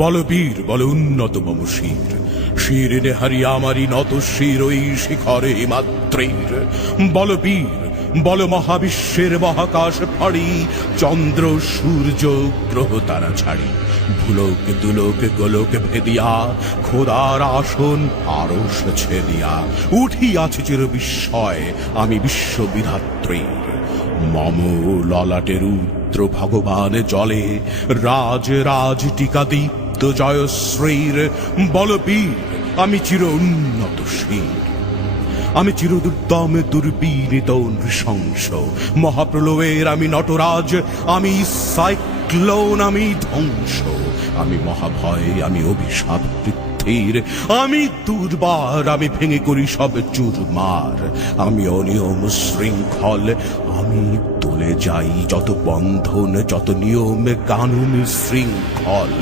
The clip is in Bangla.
বলবীর বল উন্নত মম শির, শির নেহারি আমারই নত শির ওই শিখরে মাত্রের। বলবীর বল মহাবিশ্বের মহাকাশ ফাড়ি, চন্দ্র সূর্য গ্রহ তারা ছাড়ি। ভুলোক দুলোক গোলোক ভেদিয়া, খোদার আসন আরশ ছেদিয়া, উঠিয়াছে চির বিস্ময় আমি বিশ্ববিধাত্রীর। মম ললাটের রুদ্র ভগবান জলে, রাজ রাজ টিকা দীপ্ত জয়শ্রীর। বলবীর আমি চির উন্নত শির, আমি চিরদুর্দম দুর্বিনীত নৃশংস। মহাপ্রলয়ের আমি নটরাজ, আমি সাইক্লোন, আমি ধ্বংস। আমি মহাভয়, আমি অভিশাপ পৃথ্বীর। আমি দুর্বার, আমি ভেঙে করি সব চুরমার। আমি অনিয়ম শৃঙ্খল, আমি তুলে যাই যত বন্ধন, যত নিয়ম কানুন শৃঙ্খল।